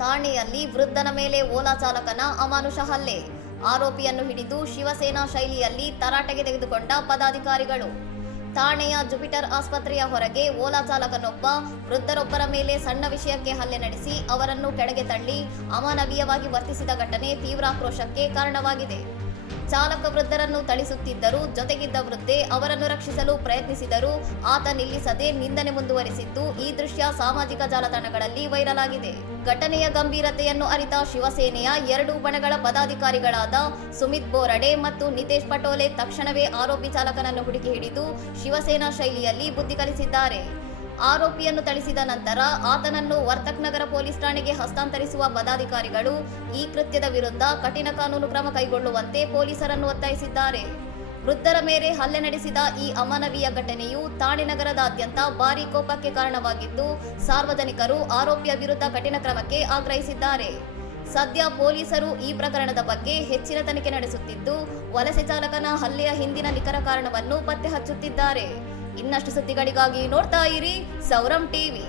ಠಾಣೆಯಲ್ಲಿ ವೃದ್ಧನ ಮೇಲೆ ಓಲಾ ಚಾಲಕನ ಅಮಾನುಷ ಹಲ್ಲೆ. ಆರೋಪಿಯನ್ನು ಹಿಡಿದು ಶಿವಸೇನಾ ಶೈಲಿಯಲ್ಲಿ ತರಾಟೆಗೆ ತೆಗೆದುಕೊಂಡ ಪದಾಧಿಕಾರಿಗಳು. ಠಾಣೆಯ ಜುಪಿಟರ್ ಆಸ್ಪತ್ರೆಯ ಹೊರಗೆ ಓಲಾ ಚಾಲಕನೊಬ್ಬ ವೃದ್ಧರೊಬ್ಬರ ಮೇಲೆ ಸಣ್ಣ ವಿಷಯಕ್ಕೆ ಹಲ್ಲೆ ನಡೆಸಿ ಅವರನ್ನು ಕೆಳಗೆ ತಳ್ಳಿ ಅಮಾನವೀಯವಾಗಿ ವರ್ತಿಸಿದ ಘಟನೆ ತೀವ್ರ ಆಕ್ರೋಶಕ್ಕೆ ಕಾರಣವಾಗಿದೆ. ಚಾಲಕ ವೃದ್ಧರನ್ನು ಥಳಿಸುತ್ತಿದ್ದರೂ ಜೊತೆಗಿದ್ದ ವೃದ್ಧೆ ಅವರನ್ನು ರಕ್ಷಿಸಲು ಪ್ರಯತ್ನಿಸಿದರೂ ಆತ ನಿಲ್ಲಿಸದೆ ನಿಂದನೆ ಮುಂದುವರಿಸಿದ್ದು ಈ ದೃಶ್ಯ ಸಾಮಾಜಿಕ ಜಾಲತಾಣಗಳಲ್ಲಿ ವೈರಲ್ ಆಗಿದೆ. ಘಟನೆಯ ಗಂಭೀರತೆಯನ್ನು ಅರಿತ ಶಿವಸೇನೆಯ ಎರಡೂ ಬಣಗಳ ಪದಾಧಿಕಾರಿಗಳಾದ ಸುಮಿತ್ ಬೋರಡೆ ಮತ್ತು ನಿತೇಶ್ ಪಟೋಲೆ ತಕ್ಷಣವೇ ಆರೋಪಿ ಚಾಲಕನನ್ನು ಹುಡುಕಿ ಹಿಡಿದು ಶಿವಸೇನಾ ಶೈಲಿಯಲ್ಲಿ ಬುದ್ಧಿ ಕಲಿಸಿದ್ದಾರೆ. ಆರೋಪಿಯನ್ನು ಥಳಿಸಿದ ನಂತರ ಆತನನ್ನು ವರ್ತಕ್ ನಗರ ಪೊಲೀಸ್ ಠಾಣೆಗೆ ಹಸ್ತಾಂತರಿಸುವ ಪದಾಧಿಕಾರಿಗಳು ಈ ಕೃತ್ಯದ ವಿರುದ್ಧ ಕಠಿಣ ಕಾನೂನು ಕ್ರಮ ಕೈಗೊಳ್ಳುವಂತೆ ಪೊಲೀಸರನ್ನು ಒತ್ತಾಯಿಸಿದ್ದಾರೆ. ವೃದ್ಧರ ಮೇಲೆ ಹಲ್ಲೆ ನಡೆಸಿದ ಈ ಅಮಾನವೀಯ ಘಟನೆಯು ಠಾಣೆ ನಗರದಾದ್ಯಂತ ಭಾರೀ ಕೋಪಕ್ಕೆ ಕಾರಣವಾಗಿದ್ದು ಸಾರ್ವಜನಿಕರು ಆರೋಪಿಯ ವಿರುದ್ಧ ಕಠಿಣ ಕ್ರಮಕ್ಕೆ ಆಗ್ರಹಿಸಿದ್ದಾರೆ. ಸದ್ಯ ಪೊಲೀಸರು ಈ ಪ್ರಕರಣದ ಬಗ್ಗೆ ಹೆಚ್ಚಿನ ತನಿಖೆ ನಡೆಸುತ್ತಿದ್ದು ವಲಸೆ ಚಾಲಕನ ಹಲ್ಲೆಯ ಹಿಂದಿನ ನಿಖರ ಕಾರಣವನ್ನು ಪತ್ತೆ ಹಚ್ಚುತ್ತಿದ್ದಾರೆ. ಇನ್ನಷ್ಟು ಸುದ್ದಿಗಳಿಗಾಗಿ ನೋಡ್ತಾ ಇರಿ ಸೌರಂ ಟಿವಿ.